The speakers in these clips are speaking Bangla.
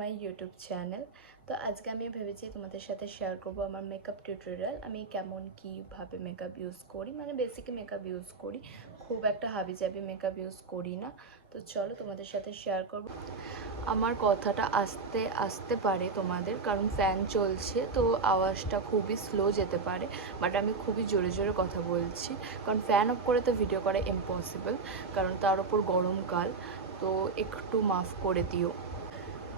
My YouTube channel. তো আজকে আমি ভেবেছি তোমাদের সাথে শেয়ার করব আমার মেকআপ টিউটোরিয়াল। আমি কেমন কীভাবে মেকআপ ইউজ করি, মানে বেসিক মেকআপ ইউজ করি, খুব একটা হাবিজাবি মেকআপ ইউজ করি না। তো চলো তোমাদের সাথে শেয়ার করব। আমার কথাটা আস্তে আসতে পারে তোমাদের, কারণ ফ্যান চলছে, তো আওয়াজটা খুবই স্লো যেতে পারে, বাট আমি খুবই জোরে জোরে কথা বলছি, কারণ ফ্যান অফ করে তো ভিডিও করা ইম্পসিবল, কারণ তার ওপর গরমকাল, তো একটু মাফ করে দিও।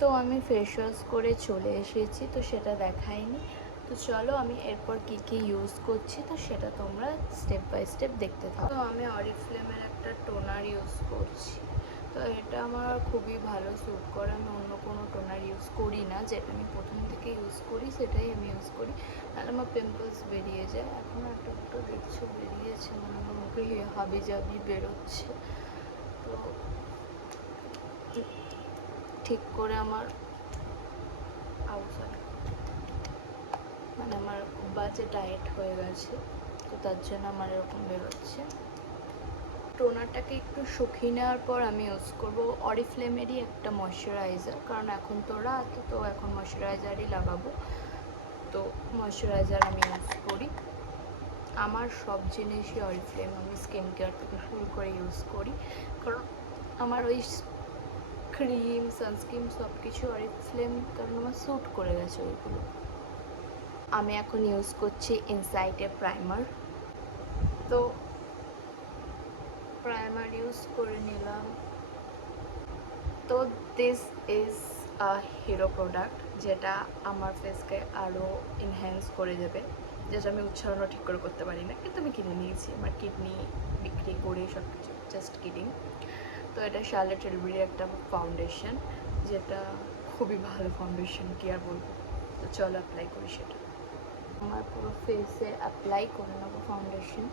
তো আমি ফেস ওয়াশ করে চলে এসেছি, তো সেটা দেখাইনি। তো চলো আমি এরপর কি কি ইউজ করছি তো সেটা তোমরা স্টেপ বাই স্টেপ দেখতে থাকো। তো আমি অরিফ্লেমের একটা টোনার ইউজ করছি, তো এটা আমার খুবই ভালো স্যুট করে। আমি অন্য কোনো টোনার ইউজ করি না, যেটা আমি প্রথম থেকে ইউজ করি সেটাই আমি ইউজ করি, নাহলে আমার পিম্পলস বেরিয়ে যায়। এখন একটা একটু দেখছো বেরিয়েছে, মানে আমার মুখে হাবি জাবি বেরোচ্ছে, তো ঠিক করে আমার মানে আমার বাজে ডায়েট হয়ে গেছে, তো তার জন্য আমার এরকম বেরোচ্ছে। টোনারটাকে একটু শুকিয়ে নেওয়ার পর আমি ইউজ করব অরিফ্লেমেরই একটা ময়শ্চারাইজার, কারণ এখন তো রাত, তো এখন ময়শ্চারাইজারই লাগাবো। তো ময়শ্চারাইজার আমি ইউজ করি, আমার সব জিনিসই অরিফ্লেম, আমি স্কিন কেয়ার থেকে শুরু করে ইউজ করি, কারণ আমার ওই ক্রিম সানস্ক্রিন সব কিছু অরিফ্লেম, কারণ আমার স্যুট করে গেছে ওইগুলো। আমি এখন ইউজ করছি ইনসাইটের প্রাইমার, তো প্রাইমার ইউজ করে নিলাম। তো this is a hero product, যেটা আমার ফেসকে আরও এনহ্যান্স করে দেবে, যেটা আমি উচ্চারণও ঠিক করে করতে পারি না, কিন্তু আমি কিনে নিয়েছি, আমার কিডনি বিক্রি করে সব কিছু, জাস্ট কিডিং। তো এটা শার্লট টিলবারির একটা ফাউন্ডেশন, যেটা খুবই ভালো ফাউন্ডেশন, কি আর বলবো। তো চলো অ্যাপ্লাই করি সেটা। আমার পুরো ফেসে অ্যাপ্লাই করে নেবো ফাউন্ডেশন।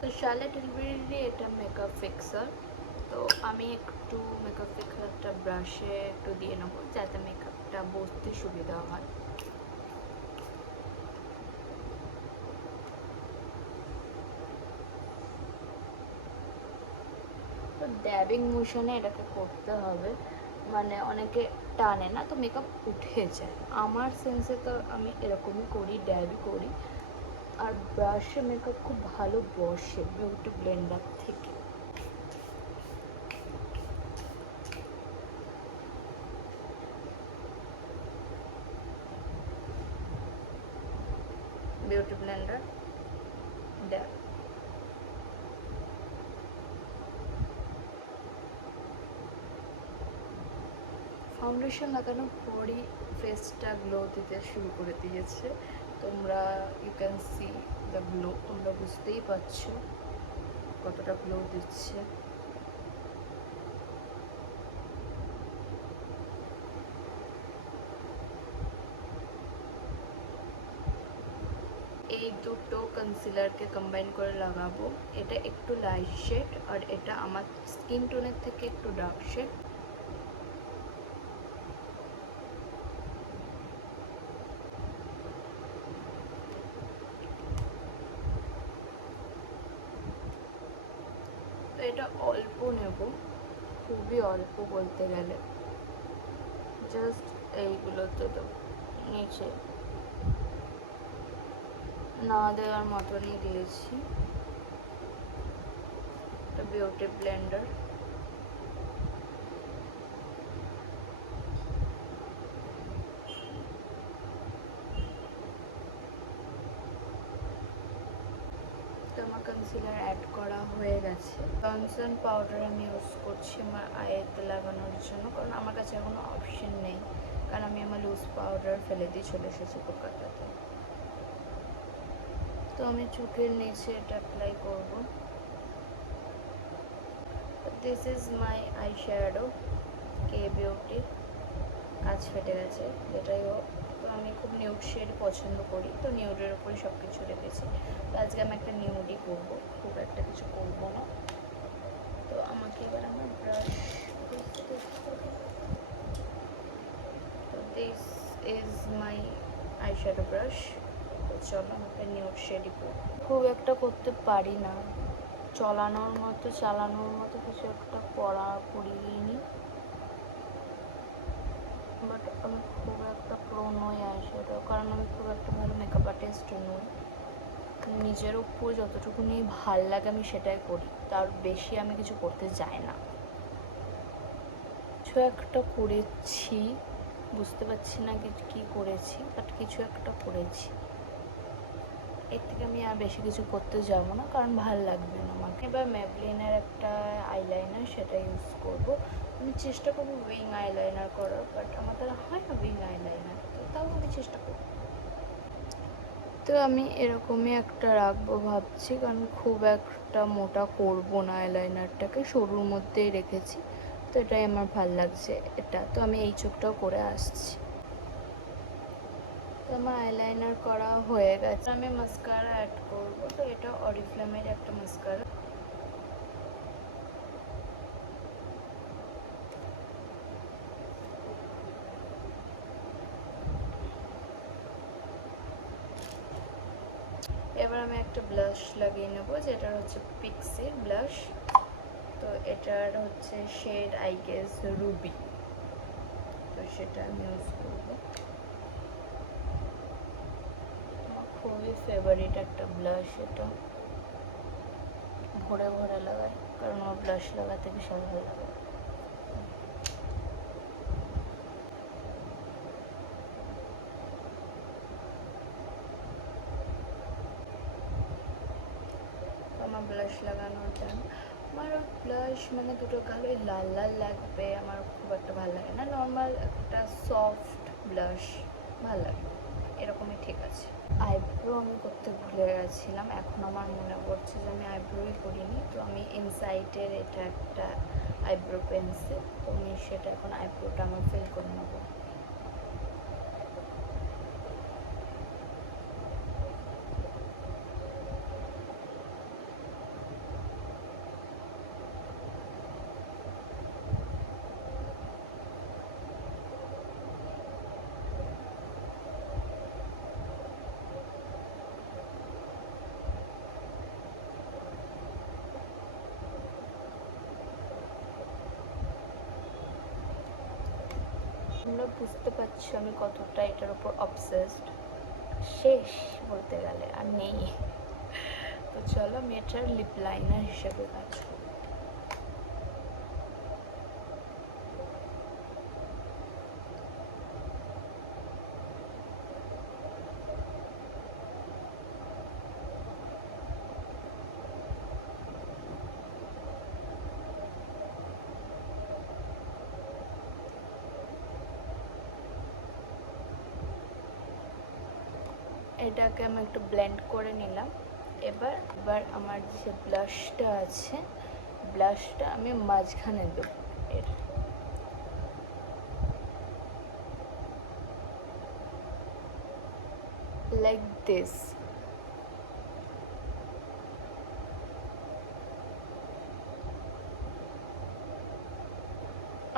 তো শার্লট টিলবারির এটা মেকআপ ফিক্সার, তো আমি একটু মেকআপ ফিক্সারটা ব্রাশে একটু দিয়ে নেবো, যাতে মেকআপটা বসতে সুবিধা হয়। তো ড্যাবিং মোশনে এটাকে করতে হবে, মানে অনেকে টানে না, তো মেকআপ উঠে যায়। আমার সেন্সে তো আমি এরকমই করি, ড্যাবই করি, আর ব্রাশে মেকআপ খুব ভালো বসে বিউটি ব্লেন্ডার থেকে। Beauty blender dab. ফাউন্ডেশন লাগানোর পরই ফেসটা গ্লো দিতে শুরু করে দিয়েছে। তোমরা you can see the glow, তোমরা বুঝতেই পারছো কতটা গ্লো দিচ্ছে। এই দুটো কনসিলারকে কম্বাইন করে লাগাবো। এটা একটু লাইট শেড, আর এটা আমার স্কিন টোনের থেকে একটু ডার্ক শেড। তো এটা অল্প নেব, খুবই অল্প বলতে গেলে, জাস্ট এইগুলোতে তো নিচে না দেওয়ার মতনই দিয়েছি। একটা বিউটি ব্লেন্ডার, আমার কনসিলার অ্যাড করা হয়ে গেছে। জনসন পাউডার আমি ইউজ করছি আমার আইতে লাগানোর জন্য, কারণ আমার কাছে কোনো অপশন নেই, কারণ আমি আমার লুজ পাউডার ফেলে দিয়ে চলে এসেছি কলকাতাতে। তো আমি চোখের নিচে এটা অ্যাপ্লাই করব। This is my eye shadow K beauty, কাজ ফেটে গেছে, যেটাই হোক। তো আমি খুব নিউড শেড পছন্দ করি, তো নিউডের উপরে সব কিছু রেখেছি। তো আজকে আমি একটা নিউডই করবো, খুব একটা কিছু করবো না। তো আমাকে এবার আমার ব্রাশ, তো this is my eye shadow brush. তো চলো আমাকে নিউড শেডই করবো। খুব একটা করতে পারি না, চালানোর মতো কিছু একটা করিনি, বাট আমি খুব একটা প্রো নই আইশ্যাডো, কারণ আমি খুব একটা ভালো মেকআপ আর্টিস্ট নই। নিজের উপর যতটুকুনি ভাল লাগে আমি সেটাই করি, তার বেশি আমি কিছু করতে যাই না। কিছু একটা করেছি, বুঝতে পারছি না কি করেছি, বাট কিছু একটা করেছি। এর থেকে আমি আর বেশি কিছু করতে যাবো না, কারণ ভাল লাগবে না আমাকে। এবার ম্যাবলিনের একটা আইলাইনার, সেটা ইউজ করব। আমি চেষ্টা করবো উইং আইলাইনার করার, বাট আমার দ্বারা হয় না উইং আইলাইনার, তো তাও আমি চেষ্টা করব। তো আমি এরকমই একটা রাখবো ভাবছি, কারণ খুব একটা মোটা করব না, আইলাইনারটাকে সরুর মধ্যেই রেখেছি, তো এটাই আমার ভাল লাগছে এটা। তো আমি এই চোখটাও করে আসছি। তো আমার আইলাইনার করা হয়ে গেছে, আমি মাস্কারা অ্যাড করব। তো এটা অরিফ্লেমের একটা মাস্কারা। এবার আমি একটা ব্লাশ লাগিয়ে নেব, যেটা হচ্ছে পিক্সির ব্লাশ। তো এটার হচ্ছে শেড আই গেস রুবি, তো সেটা আমি ইউজ করবো। আমার খুবই ফেভারিট একটা ব্লাশ এটা, ভরে ভরে লাগাই, কারণ আমার ব্লাশ লাগাতে ভীষণ ভালো লাগে। আমার ব্লাশ লাগানো ডান। আমার ব্লাশ মানে দুটো গালোই লাল লাল লাগবে, আমার খুব একটা ভালো লাগে না। নর্মাল একটা সফট ব্লাশ ভালো লাগে, এরকমই ঠিক আছে। আইব্রো আমি করতে ভুলে গেছিলাম, এখন আমার মনে পড়ছে যে আমি আইব্রোই করিনি। তো আমি ইনসাইটের এটা একটা আইব্রো পেন্সিল, তো আমি সেটা এখন আইব্রোটা আমার ফিল করে নেবো। তোমরা বুঝতে পারছো আমি কতটা এটার উপর অবসেসড, শেষ বলতে গেলে আর নেই। তো চলো আমি এটার লিপ লাইনার হিসেবে কাজ করি। এটাকে আমি একটু ব্লেন্ড করে নিলাম। এবার আমার যে ব্লাশটা আছে, ব্লাশটা আমি মাঝখানে দেব এর, লাইক দিস।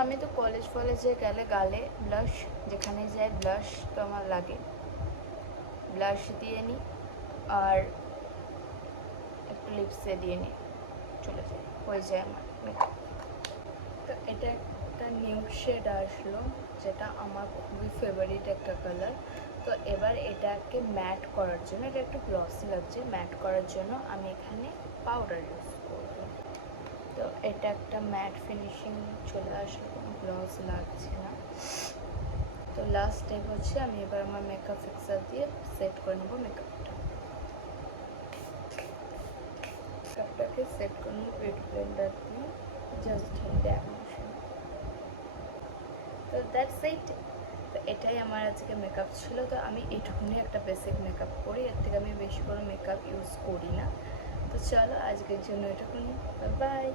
আমি তো কলেজে গেলে গালে ব্লাশ, যেখানে যাই ব্লাশ তো আমার লাগে, ব্লাশ দিয়ে নিই আর একটু লিপসে দিয়ে নিই, চলে যায়, হয়ে যায় আমার মেকআপ। তো এটা একটা নিউড শেড আসলো, যেটা আমার খুবই ফেভারিট একটা কালার। তো এবার এটাকে ম্যাট করার জন্য, এটা একটু গ্লসি লাগছে, ম্যাট করার জন্য আমি এখানে পাউডার ইউজ করব। তো এটা একটা ম্যাট ফিনিশিং চলে আসলো, কোনো গ্লস লাগছে না। তো লাস্ট স্টেপ হচ্ছে আমি এবার আমার মেকআপ ফিক্সার দিয়ে সেট করে নেবো মেকআপটাকে সেট করে নেবো বিউটি ব্লেন্ডার দিয়ে, জাস্ট ড্যাব মোশন। তো দ্যাটস ইট। তো এটাই আমার আজকে মেকআপ ছিল। তো আমি এটুকুনি একটা বেসিক মেকআপ করি, এর থেকে আমি বেশি করে মেকআপ ইউজ করি না। তো চলো আজকের জন্য এটুকুনি, বাই।